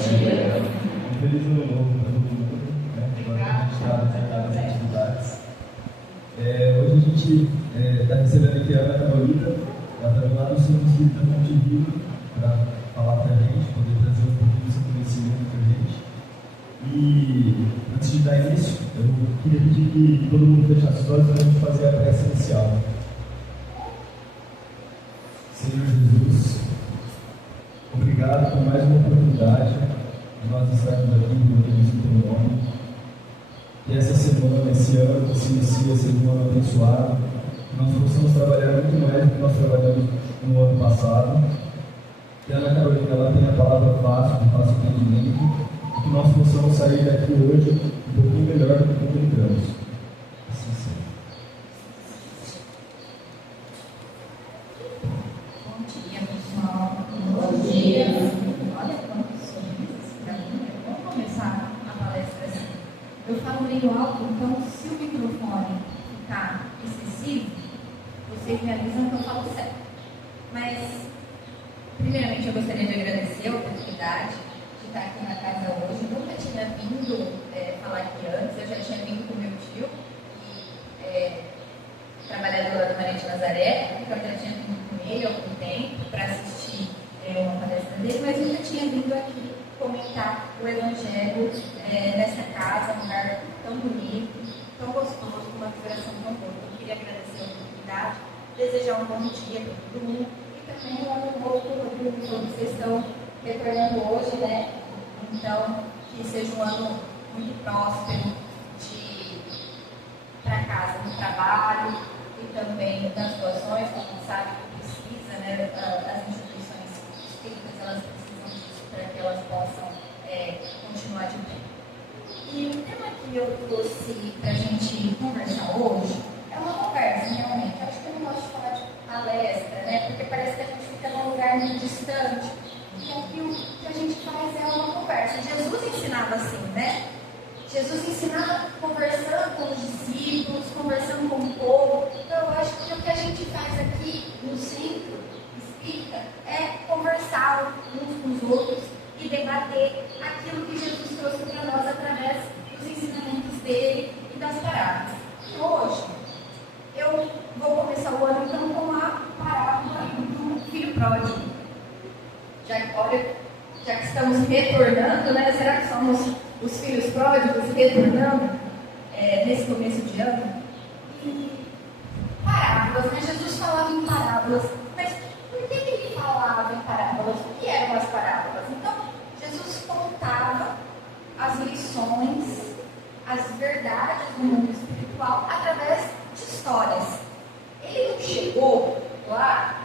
Um feliz ano novo para todo mundo, né? Agora que a gente está nas atividades. Hoje a gente está recebendo aqui a Ana Carolina, ela está lá no Centro Espírita Monte Rio para falar para a gente, poder trazer um pouquinho desse conhecimento para a gente. E antes de dar início, eu queria pedir que todo mundo fechasse os olhos para a gente fazer a prece inicial. Senhor Jesus, obrigado por mais uma oportunidade de nós estarmos aqui reunidos em teu nome. Que essa semana, esse ano que se inicia, seja um ano abençoado. Que nós possamos trabalhar muito mais do que nós trabalhamos no ano passado. Que a Ana Carolina ela tenha a palavra fácil, de fácil entendimento. E que nós possamos sair daqui hoje um pouquinho melhor do que quando entramos. Assim seja. Bom dia. Olha quantos sorrisos para mim. Vamos começar a palestra assim. Eu falo meio alto, então se o microfone ficar excessivo, vocês me avisam que eu falo certo. Mas, primeiramente, eu gostaria de agradecer a oportunidade de estar aqui na casa hoje. Eu nunca tinha vindo falar aqui antes, eu já tinha vindo com meu tio, trabalhador lá do Maria de Nazaré, então eu já tinha vindo com ele há algum tempo para assistir uma palestra dele, mas nunca tinha vindo aqui comentar o Evangelho nessa casa, um lugar tão bonito, tão gostoso, com uma vibração tão boa. Eu queria agradecer a oportunidade, desejar um bom dia para todo mundo e também um ano novo para todos vocês estão retornando hoje, né? Então, que seja um ano muito próspero para casa, no trabalho e também nas doações, como a gente sabe que precisa, né? As instituições espíritas, elas precisam disso para que elas possam continuar de pé. E o tema que eu trouxe para a gente conversar hoje é uma conversa, realmente. Eu acho que eu não gosto de falar de palestra, né? Porque parece que a gente fica num lugar muito distante. E aqui o que a gente faz é uma conversa. Jesus ensinava assim, né? Jesus ensinava conversando com os discípulos, conversando com o povo. Então, eu acho que o que a gente faz aqui no centro espírita é conversar uns com os outros e debater aquilo que Jesus trouxe para nós através dos ensinamentos dele e das parábolas. E hoje, eu vou começar o ano então com a parábola do filho pródigo. Já que estamos retornando, né? Será que somos os filhos pródigos retornando nesse começo de ano? E parábolas, né? Jesus falava em parábolas, mas por que ele falava em parábolas? O que eram as parábolas? Então, Jesus contava as lições, as verdades do mundo espiritual através de histórias. Ele não chegou lá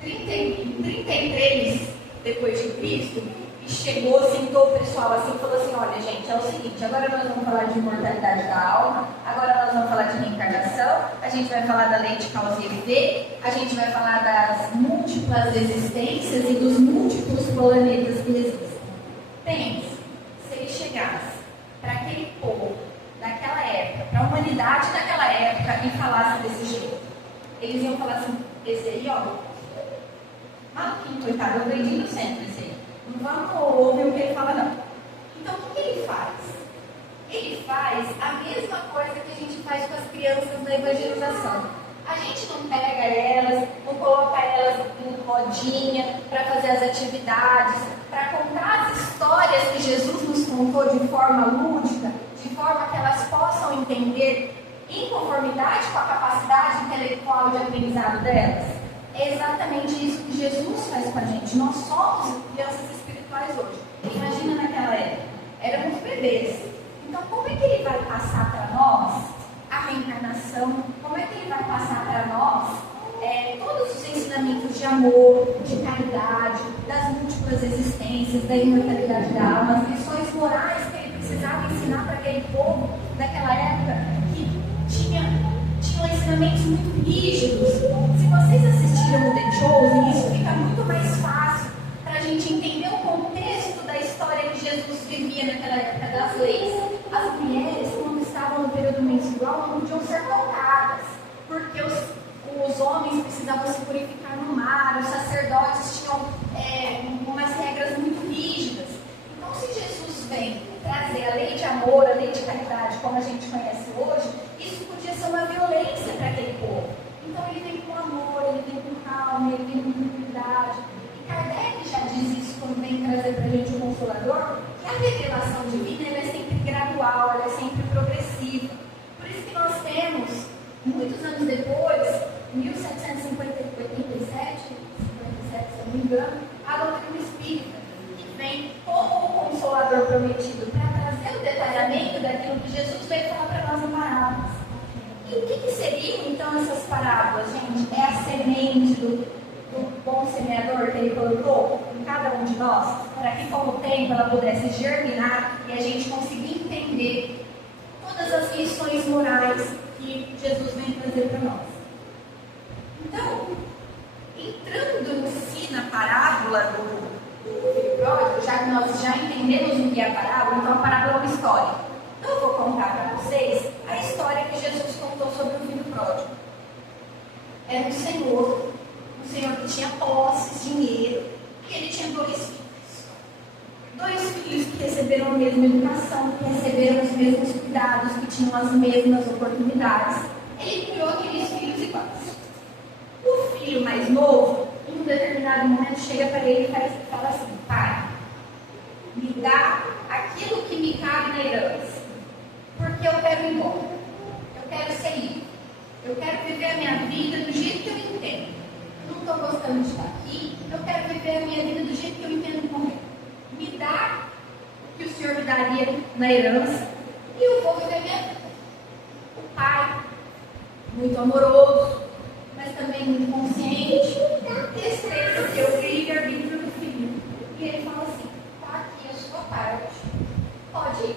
33 depois de Cristo e chegou, sentou o pessoal assim e falou assim: olha gente, é o seguinte, agora nós vamos falar de imortalidade da alma, agora nós vamos falar de reencarnação, a gente vai falar da lei de causa e efeito, a gente vai falar das múltiplas existências e dos múltiplos planetas que existem. Pense, se ele chegasse para aquele povo daquela época, para a humanidade daquela época e falasse desse jeito, eles iam falar assim: esse aí, ó, maluquinho, coitado, eu vendi no centro esse aí. Não vamos ouvir o que ele fala, não. Então, o que ele faz? Ele faz a mesma coisa que a gente faz com as crianças na evangelização. A gente não pega elas, não coloca elas em rodinha para fazer as atividades, para contar as histórias que Jesus nos contou de forma lúdica, de forma que elas possam entender em conformidade com a capacidade intelectual de aprendizado delas. É exatamente isso que Jesus faz com a gente. Nós somos crianças espirituais hoje. Imagina naquela época. Éramos bebês. Então, como é que ele vai passar para nós a reencarnação? Como é que ele vai passar para nós todos os ensinamentos de amor, de caridade, das múltiplas existências, da imortalidade da alma, as lições morais que ele precisava ensinar para aquele povo daquela época que tinham ensinamentos muito rígidos. Se vocês assistiram o The Chosen, isso fica muito mais fácil para a gente entender o contexto da história que Jesus vivia naquela época das leis. As mulheres, quando estavam no período menstrual, não podiam ser tocadas, porque os homens precisavam se purificar no mar, os sacerdotes tinham umas regras muito rígidas. como a gente conhece hoje, isso podia ser uma violência para aquele povo. Então ele vem com amor, ele vem com calma, ele vem com tranquilidade. E Kardec já diz isso quando vem trazer para a gente o Consolador, que a revelação divina ela é sempre gradual, ela é sempre progressiva. Por isso que nós temos, muitos anos depois, 1787, se eu não me engano, a doutrina espírita, que vem como o Consolador prometido para trazer o detalhamento daquilo que Jesus veio falar para nós em parábolas. E o que seriam então essas parábolas, gente? É a semente do bom semeador que ele colocou em cada um de nós, para que com o tempo ela pudesse germinar e a gente conseguir entender todas as lições morais que Jesus vem trazer para nós. Então, entrando em si na parábola do filho pródigo, já que nós já entendemos o que é a parábola, então a parábola é uma história. Então eu vou contar para vocês a história que Jesus contou sobre o filho pródigo. Era um senhor que tinha posses, dinheiro, e ele tinha 2 filhos. 2 filhos que receberam a mesma educação, que receberam os mesmos cuidados, que tinham as mesmas oportunidades. Ele criou aqueles filhos iguais. O filho mais novo, em um determinado momento, chega para ele e fala assim: pai, me dá aquilo que me cabe na herança, porque eu quero ir embora, eu quero ser livre, eu quero viver a minha vida do jeito que eu entendo. Eu não estou gostando de estar aqui, eu quero viver a minha vida do jeito que eu entendo morrer. Me dá o que o Senhor me daria na herança e eu vou viver a minha vida. O pai, muito amoroso, mas também muito consciente, respeita o seu livre-arbítrio do filho. E ele fala assim: está aqui a sua parte, pode ir.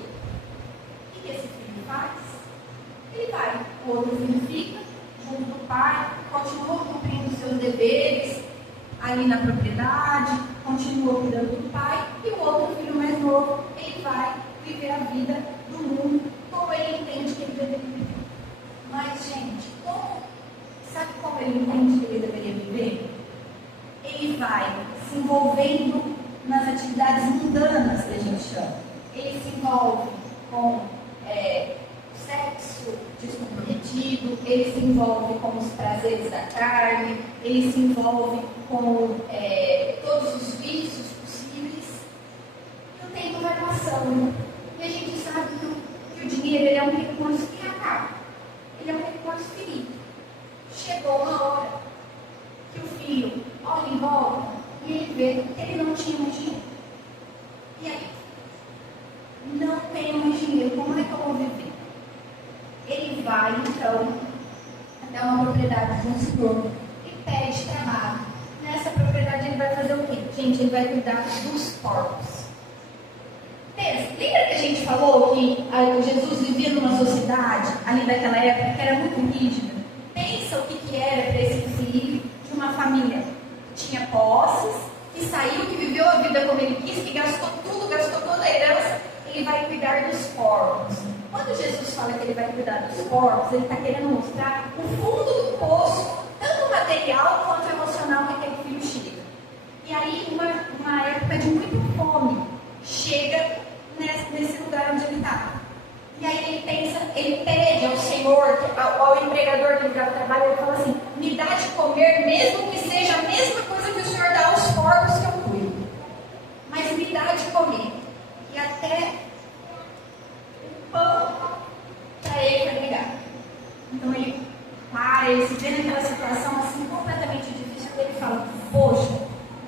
O que esse filho faz? Ele vai, o outro filho fica junto do pai, continua cumprindo seus deveres ali na propriedade, continua cuidando do pai, e o outro filho mais novo, ele vai viver a vida do mundo como ele entende que ele deveria viver. Mas, gente, sabe como ele entende que ele deveria viver? Ele vai se envolvendo nas atividades mundanas que a gente chama. Ele se envolve com sexo descomprometido, ele se envolve com os prazeres da carne, ele se envolve com todos os vícios possíveis. E o tempo vai passando. E a gente sabe que o dinheiro ele é um recurso que acaba. Ele é um recurso finito. Chegou uma hora que o filho olha em volta e ele vê que ele não tinha mais dinheiro. E aí? Não tenho mais dinheiro, como é que eu vou viver? Ele vai, então, até uma propriedade de um senhor e pede trabalho. Nessa propriedade ele vai fazer o quê? Gente, ele vai cuidar dos porcos. Lembra que a gente falou que Jesus vivia numa sociedade, ali daquela época, que era muito rígida? Pensa o que era para esse filho de uma família que tinha posses, que saiu, que viveu a vida como ele quis, que gastou tudo, gastou toda a herança. Ele vai cuidar dos porcos. Quando Jesus fala que ele vai cuidar dos porcos, ele está querendo mostrar o fundo do poço, tanto material quanto emocional, que aquele filho chega. E aí, uma época de muita fome chega nesse lugar onde ele está. E aí ele pede ao Senhor, ao empregador que dá o trabalho, ele fala assim: me dá de comer, mesmo que seja a mesma coisa que o Senhor dá aos porcos que eu cuido. Mas me dá de comer. E até o pão para ele foi negar. Então ele para, ele se vê naquela situação assim completamente difícil, ele fala: poxa,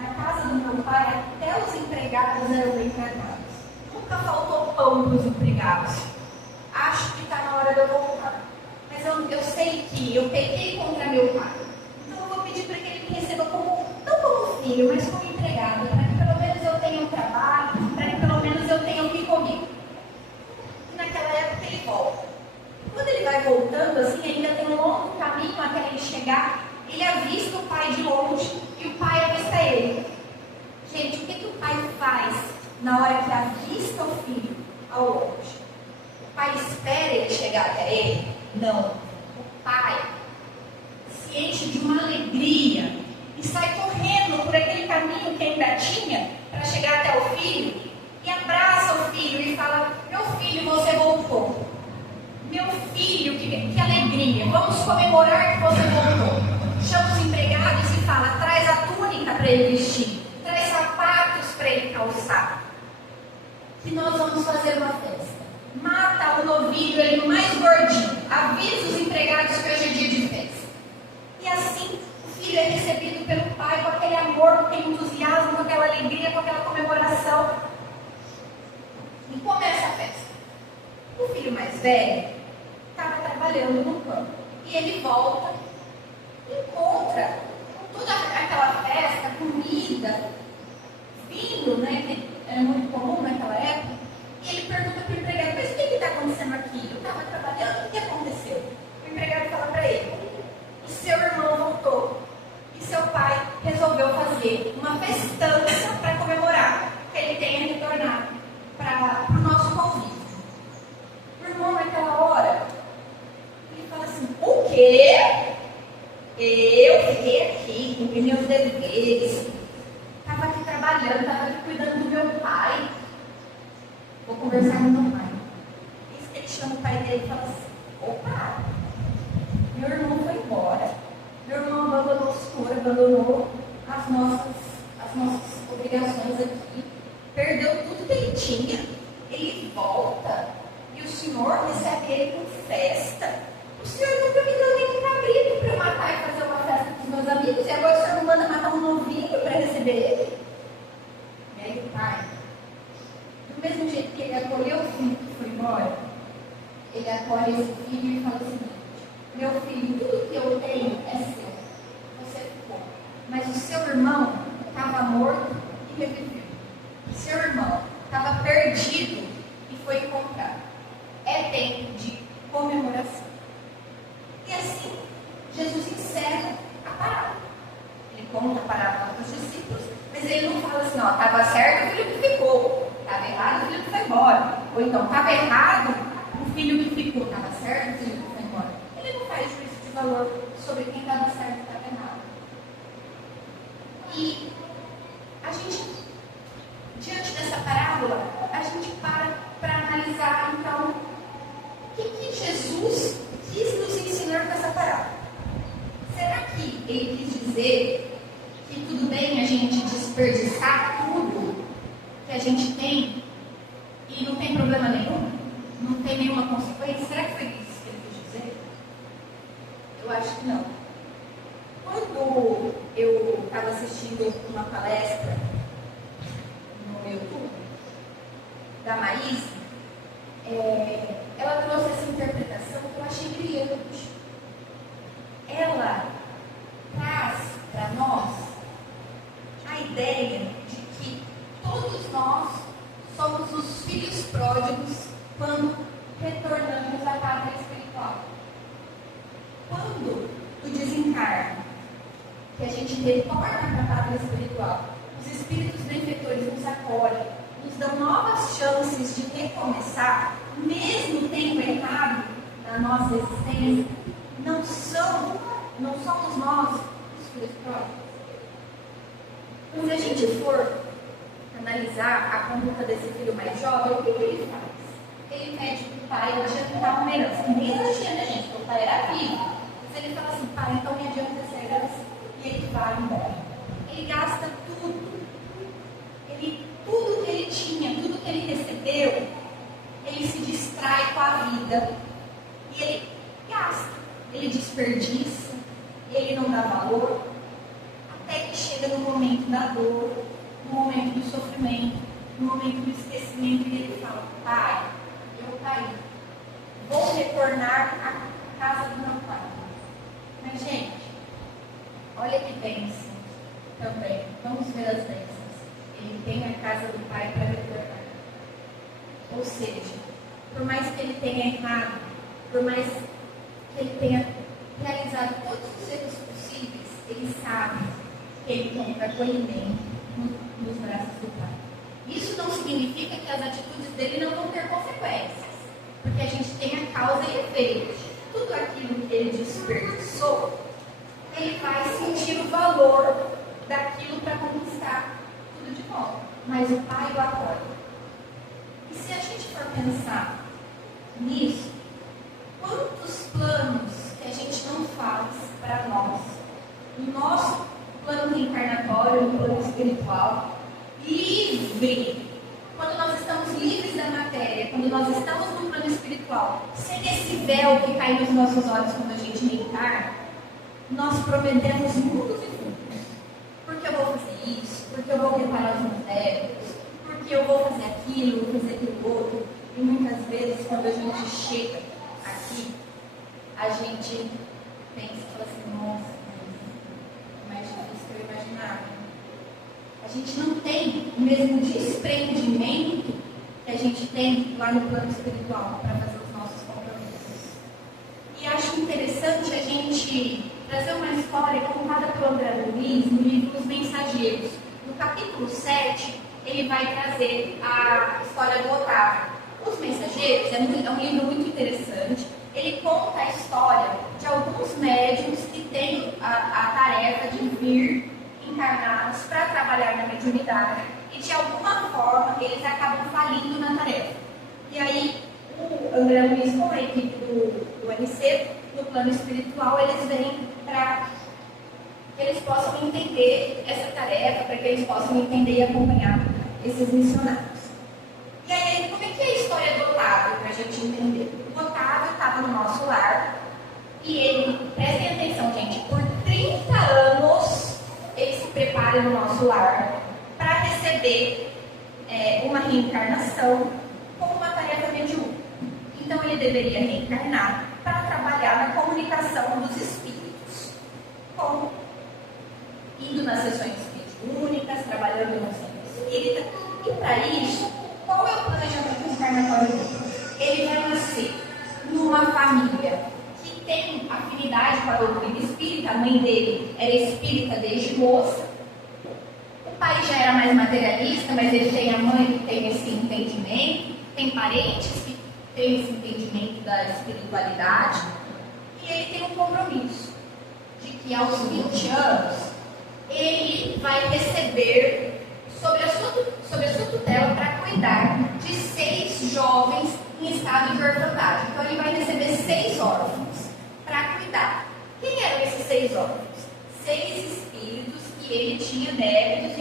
na casa do meu pai até os empregados eram bem tratados. Nunca faltou pão para os empregados. Acho que está na hora de eu voltar. Mas eu sei que eu pequei contra meu pai. Então eu vou pedir para que ele me receba não como filho, mas como empregado, para que pelo menos eu tenha um trabalho, para que pelo menos eu tenha o que comer. E naquela época ele volta. Quando ele vai voltando, assim, ainda tem um longo caminho até ele chegar, ele avista o pai de longe e o pai avista ele. Gente, o que o pai faz na hora que avista o filho ao longe? O pai espera ele chegar até ele? Não. O pai se enche de uma alegria e sai correndo por aquele caminho que ainda tinha para chegar até o filho e abraça o filho e fala: meu filho, você voltou. Meu filho, que alegria, vamos comemorar que você voltou. Chama os empregados e fala, traz a túnica para ele vestir, traz sapatos para ele calçar. Que nós vamos fazer uma festa. Mata o novilho, ele mais gordinho. Avisa os empregados que hoje é dia de festa. E assim, o filho é recebido pelo pai com aquele amor, com aquele entusiasmo, com aquela alegria, com aquela comemoração. E começa a festa. O filho mais velho estava trabalhando no campo. E ele volta, encontra toda aquela festa, comida, vinho, né? Que era muito comum naquela época. E ele pergunta para o empregado, mas o que está acontecendo aqui? Eu estava trabalhando, o que aconteceu? O empregado fala para ele, o seu irmão voltou e seu pai resolveu fazer uma festança para comemorar que ele tenha retornado para o nosso convívio. O irmão, naquela hora, ele fala assim, o quê? Eu fiquei aqui, cumpri meus deveres, estava aqui trabalhando, estava aqui cuidando do meu pai. Vou conversar com meu pai. Isso que ele chama o pai dele e fala assim, opa, meu irmão foi embora. Meu irmão abandonou o senhor, abandonou as nossas obrigações aqui, perdeu tudo que ele tinha. Ele volta e o senhor recebe ele com festa. O senhor nunca me deu nem um cabrito para eu matar e fazer uma festa com os meus amigos, e agora o senhor não manda matar um novinho para receber ele. E aí o pai, do mesmo jeito que ele acolheu o filho que foi embora, ele acolhe esse filho e fala o seguinte, meu filho, tudo que eu tenho é seu, você ficou, mas o seu irmão estava morto e reviveu, o seu irmão estava perdido e foi encontrado. É tempo de comemoração. E assim, Jesus encerra a parábola. Ele conta a parábola para os discípulos, mas ele não fala assim, ó, estava certo o filho que ficou, estava errado o filho que foi embora. Ou então, estava errado o filho que ficou, estava certo o filho que foi embora. Ele não faz juízo de valor sobre quem estava certo e estava errado. E a gente, diante dessa parábola, a gente para analisar, então, o que Jesus quis nos ensinar com essa parábola. Será que ele quis dizer que tudo bem a gente desperdiçar tudo que a gente tem e não tem problema nenhum? Não tem nenhuma consequência? Será que foi isso que ele quis dizer? Eu acho que não. Quando eu estava assistindo uma palestra no YouTube da Maísa, ela trouxe essa interpretação que eu achei brilhante. Ela traz para nós a ideia de que todos nós somos os filhos pródigos quando retornamos à pátria espiritual. Quando o desencarne, que a gente retorna para a pátria espiritual, os espíritos benfeitores nos acolhem, nos dão novas chances de recomeçar, mesmo tendo errado na nossa existência, não somos nós os filhos pródigos. Então, se a gente for analisar a conduta desse filho mais jovem, o que ele faz? Ele pede para o pai adiantar uma herança. Nem existia, né, gente? Porque o pai era vivo. Mas ele fala assim, pai, então me adianta essa herança. E ele vai embora. Ele gasta tudo. Tudo que ele tinha, tudo que ele recebeu, ele se distrai com a vida. E ele gasta. Ele desperdiça. Ele não dá valor. Até que chega no momento da dor, no momento do sofrimento, no momento do esquecimento, e ele fala, pai, eu caí. Vou retornar à casa do meu pai. Mas, gente, olha que bênção também. Vamos ver as bênçãos. Ele tem a casa do pai para retornar. Ou seja, por mais que ele tenha errado, por mais que ele tenha realizado todos os erros possíveis, ele sabe que ele encontra acolhimento nos braços do pai. Isso não significa que as atitudes dele não vão ter consequências, porque a gente tem a causa e efeito. Tudo aquilo que ele desperdiçou, ele vai sentir o valor daquilo para conquistar tudo de volta. Mas o pai o acolhe. E se a gente for pensar nisso, planos que a gente não faz para nós, no nosso plano reencarnatório, no plano espiritual, livre. Quando nós estamos livres da matéria, quando nós estamos no plano espiritual, sem esse véu que cai nos nossos olhos quando a gente reencarna, nós prometemos mundos e fundos. Porque eu vou fazer isso, porque eu vou reparar os meus débitos, porque eu vou fazer aquilo, vou fazer aquilo outro. E muitas vezes, quando a gente chega aqui, a gente pensa e fala assim, nossa, é mais difícil que eu imaginava. A gente não tem o mesmo desprendimento que a gente tem lá no plano espiritual para fazer os nossos compromissos. E acho interessante a gente trazer uma história contada pelo André Luiz no livro Os Mensageiros. No capítulo 7, ele vai trazer a história do Otávio. Os Mensageiros é um livro muito interessante. Ele conta a história de alguns médiuns que têm a tarefa de vir encarnados para trabalhar na mediunidade e de alguma forma eles acabam falindo na tarefa. E aí o André Luiz com a equipe do MC, no plano espiritual, eles vêm para que eles possam entender essa tarefa, para que eles possam entender e acompanhar esses missionários. E aí, como é que é a história do Otávio, para a gente entender? O Otávio estava no nosso lar e ele, prestem atenção, gente, por 30 anos ele se prepara no nosso lar para receber uma reencarnação como uma tarefa mediúnica. Então ele deveria reencarnar para trabalhar na comunicação dos espíritos, como indo nas sessões mediúnicas, trabalhando no centro espírita. E para isso, qual é o planejamento reencarnatório dele? Ele vai nascer numa família que tem afinidade com a doutrina espírita. A mãe dele era espírita desde moça. O pai já era mais materialista, mas ele tem a mãe que tem esse entendimento, tem parentes que têm esse entendimento da espiritualidade, e ele tem um compromisso de que aos 20 anos ele vai receber sobre a sua tutela para cuidar de 6 jovens em estado de orfandade. Então ele vai receber 6 órfãos para cuidar. Quem eram esses 6 órfãos? 6 espíritos que ele tinha débitos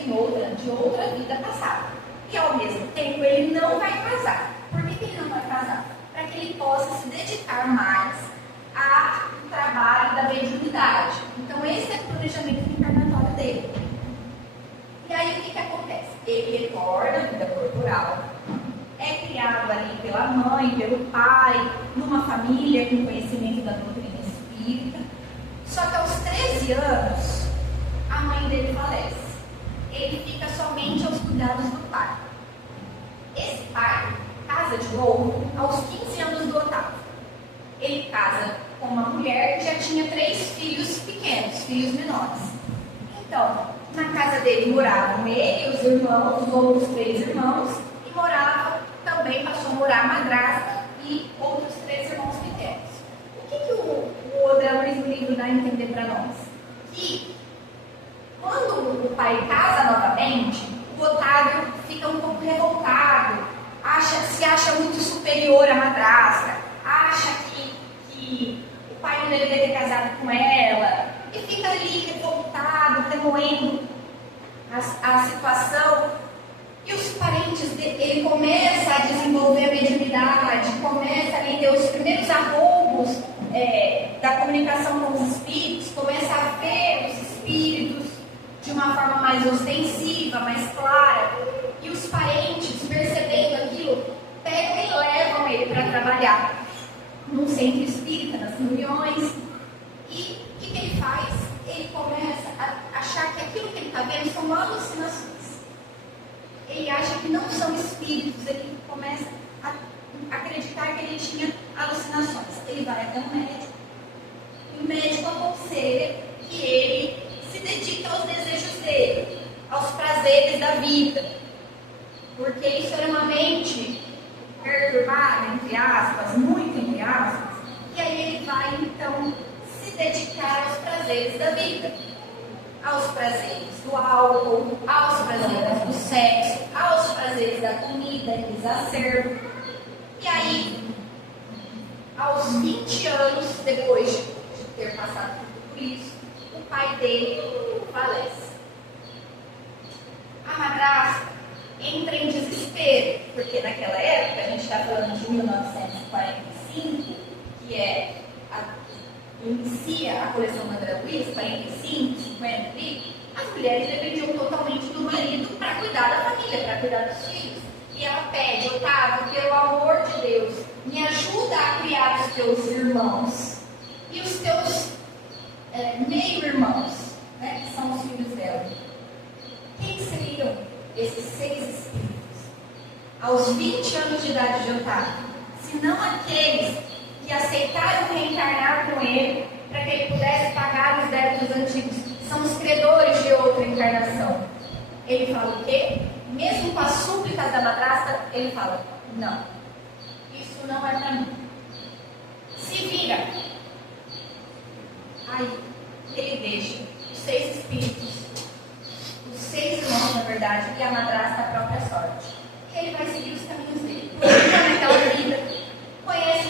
de outra vida passada. E ao mesmo tempo ele não vai casar. Por que ele não vai casar? Para que ele possa se dedicar mais ao trabalho da mediunidade. Então esse é o planejamento reencarnatório dele. E aí o que acontece? Ele retorna à vida corporal, é criado ali pela mãe, pelo pai, numa família com conhecimento da doutrina espírita. Só que aos 13 anos, a mãe dele falece. Ele fica somente aos cuidados do pai. Esse pai casa de novo aos 15 anos do Otávio. Ele casa com uma mulher que já tinha 3 filhos pequenos, filhos menores. Então, na casa dele moravam ele, os irmãos, os outros 3 irmãos, e passou a morar a madrasta e outros 3 irmãos pequenos. O que o André Luiz no livro dá a entender para nós? Que quando o pai casa novamente, o Otávio fica um pouco revoltado, se acha muito superior à madrasta, acha que o pai não deveria ter casado com ela, e fica ali revoltado, remoendo a situação. E os parentes dele, ele começa a desenvolver a mediunidade, começa a ter os primeiros arroubos da comunicação com os espíritos, começa a ver os espíritos de uma forma mais ostensiva, mais clara. E os parentes, percebendo aquilo, pegam e levam ele para trabalhar num centro espírita, nas reuniões. E o que ele faz? Ele começa a achar que aquilo que ele está vendo são alucinações. Ele acha que não são espíritos, ele começa a acreditar que ele tinha alucinações. Ele vai até um médico, e o médico aconselha que ele se dedique aos desejos dele, aos prazeres da vida, porque isso era uma mente perturbada, entre aspas, muito entre aspas, e aí ele vai então se dedicar aos prazeres da vida, aos prazeres do álcool, aos prazeres do sexo, aos prazeres da comida, exacerbo. E aí, Aos 20 anos, depois de ter passado por isso, o pai dele falece. A madrasta entra em desespero, porque naquela época, a gente está falando de 1945, que inicia a coleção da André Luiz, 45, 50, as mulheres dependiam totalmente do marido para cuidar da família, para cuidar dos filhos. E ela pede: Otávio, pelo amor de Deus, me ajuda a criar os teus irmãos e os teus meio-irmãos, né, que são os filhos dela. Quem seriam esses 6 espíritos? Aos 20 anos de idade de Otávio, se não aqueles que aceitaram reencarnar com ele para que ele pudesse pagar os débitos antigos, são os credores de outra encarnação. Ele fala o quê? Mesmo com as súplicas da madrasta, ele fala: não, isso não é para mim. Se vira. Aí ele deixa os 6 espíritos, os 6 irmãos, na verdade, e a madrasta a própria sorte. E ele vai seguir os caminhos dele. Ele está naquela vida, conhece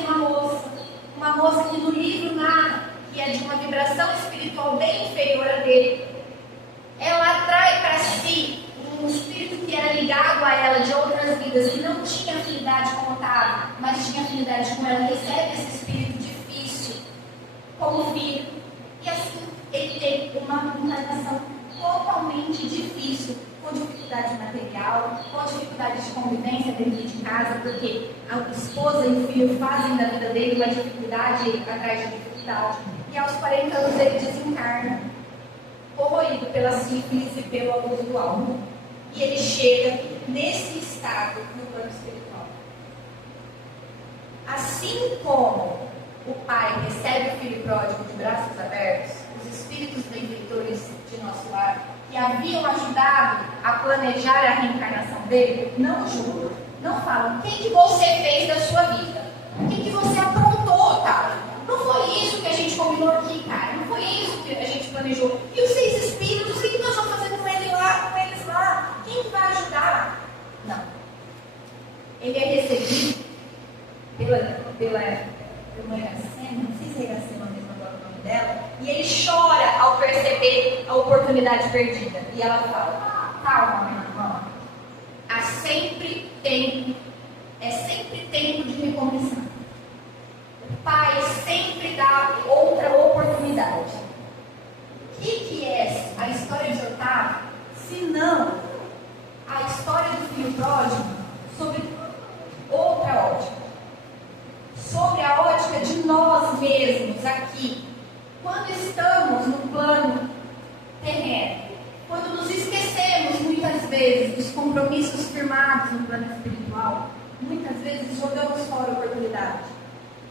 uma moça que no livro narra que é de uma vibração espiritual bem inferior a dele. Ela atrai para si um espírito que era ligado a ela de outras vidas, que não tinha afinidade com Otávio, mas tinha afinidade com ela. Recebe esse espírito difícil como filho, e assim ele tem uma encarnação totalmente difícil, com dificuldade material, com dificuldade de convivência dentro de casa, porque a esposa e o filho fazem da vida dele uma dificuldade atrás de dificuldade. E aos 40 anos ele desencarna, corroído pela sífilis e pelo abuso do álcool. E ele chega nesse estado no plano espiritual. Assim como o pai recebe o filho pródigo de braços abertos, os espíritos benfeitores de nosso lar, que haviam ajudado a planejar a reencarnação dele, não o julgam, não falam: o que você fez da sua vida? O que você aprontou, tá? Não foi isso que a gente combinou aqui, cara. Não foi isso que a gente planejou. E os 6 espíritos, o que nós vamos fazer com eles lá? Quem vai ajudar? Não. Ele é recebido pela irmã Iracema, não sei se é Iracema mesmo agora o nome dela, e ele chora ao perceber a oportunidade perdida. E ela fala: calma, minha irmã. É sempre tempo de recomeçar. O Pai sempre dá outra oportunidade. O que é a história de Otávio, se não a história do filho pródigo sobre outra ótica? Sobre a ótica de nós mesmos aqui, quando estamos no plano terreno, quando nos esquecemos muitas vezes dos compromissos firmados no plano espiritual, muitas vezes jogamos fora a oportunidade.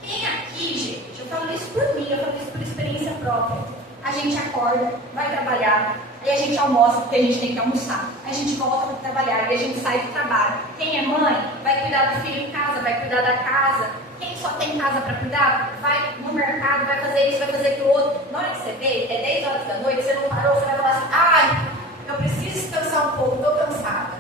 Quem aqui, gente, eu falo isso por mim, eu falo isso por experiência própria. A gente acorda, vai trabalhar, aí a gente almoça porque a gente tem que almoçar, aí a gente volta para trabalhar, e a gente sai do trabalho. Quem é mãe, vai cuidar do filho em casa, vai cuidar da casa. Quem só tem casa para cuidar, vai no mercado, vai fazer isso, vai fazer aquilo outro. Na hora que você vê, é 10 horas da noite, você não parou, você vai falar assim: ai, eu preciso descansar um pouco, estou cansada.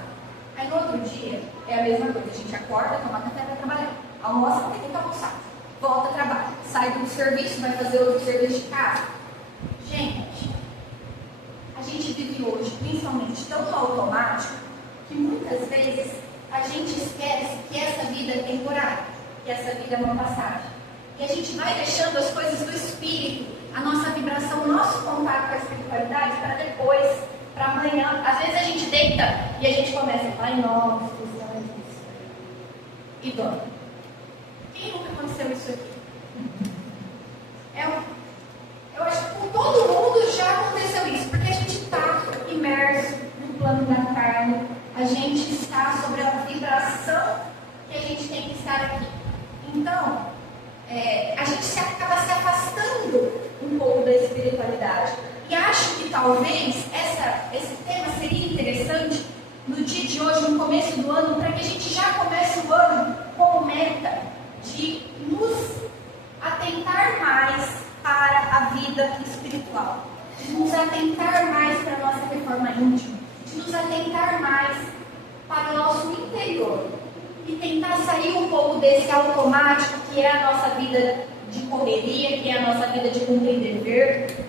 Aí no outro dia, é a mesma coisa. A gente acorda, toma café, vai trabalhar. Almoça porque tem que almoçar. Volta, trabalha. Sai do serviço, vai fazer outro serviço de casa. Gente, a gente vive hoje, principalmente, tão no automático, que muitas vezes a gente esquece que essa vida é temporária, que essa vida é uma passagem. E a gente vai deixando as coisas do espírito, a nossa vibração, o nosso contato com a espiritualidade para depois, para amanhã. Às vezes a gente deita e a gente começa: Pai nosso, e dorme. Quem nunca aconteceu isso aqui? Eu acho que com todo mundo já aconteceu isso, porque a gente está imerso no plano da carne, a gente está sobre a vibração que a gente tem que estar aqui. Então, a gente acaba se afastando um pouco da espiritualidade. E acho que talvez esse tema seria interessante no dia de hoje, no começo do ano, para que a gente já comece o ano com meta de nos atentar mais para a vida espiritual, de nos atentar mais para a nossa reforma íntima, de nos atentar mais para o nosso interior. e tentar sair um pouco desse automático que é a nossa vida de correria, que é a nossa vida de cumprir dever,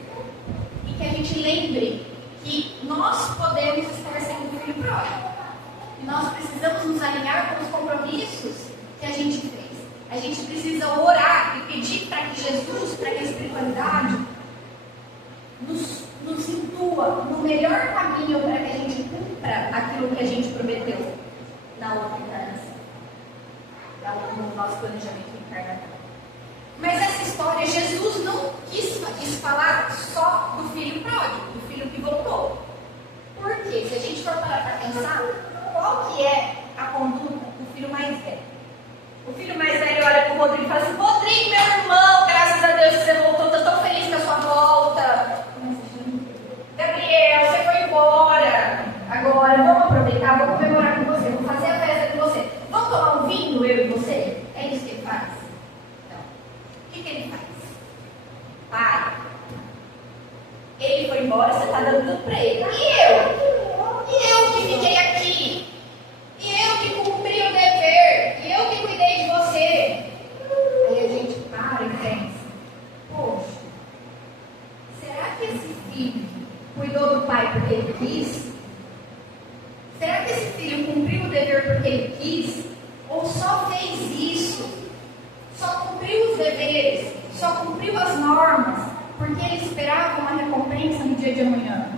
e que a gente lembre que nós podemos estar sendo filho pródigo. E nós precisamos nos alinhar com os compromissos que a gente fez. A gente precisa orar e pedir para que Jesus, para que a espiritualidade nos intua no melhor caminho para que a gente cumpra aquilo que a gente prometeu na outra encarnação, no nosso planejamento encarnatório. Mas essa história, Jesus não quis falar só do filho pródigo, do filho que voltou. Por quê? Se a gente for parar para pensar, qual que é a conduta do filho mais velho? O filho mais velho olha para o Rodrigo e fala assim: Rodrigo, meu irmão, graças a Deus que você voltou, estou tão feliz com a sua volta. Gabriel, você foi embora. Agora, vamos aproveitar, vou comemorar com você, vou fazer a festa com você. Vamos tomar um vinho, eu e você? É isso que ele faz? Não. O que ele faz? Pai, ele foi embora, você está dando tudo para ele. E eu? E eu que fiquei aqui? E eu que cumpri o dever? E eu que cuidei de você? Aí a gente para e pensa: poxa, será que esse filho cuidou do pai porque ele quis? Será que esse filho cumpriu o dever porque ele quis? Ou só fez isso? Só cumpriu os deveres? Só cumpriu as normas porque ele esperava uma recompensa no dia de amanhã?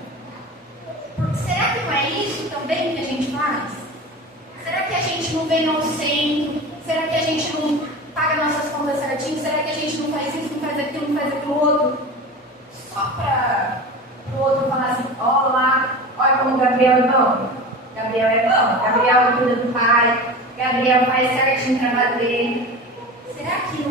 Será que não é isso também que a gente faz? Será que a gente não vem ao centro? Será que a gente não paga nossas contas certinho? Será que a gente não faz isso, não faz aquilo, não faz aquilo outro? Só para o outro falar assim: ó lá, olha como o Gabriel é bom. Gabriel é bom, Gabriel cuida do pai, Gabriel faz certinho o trabalho dele. Será que não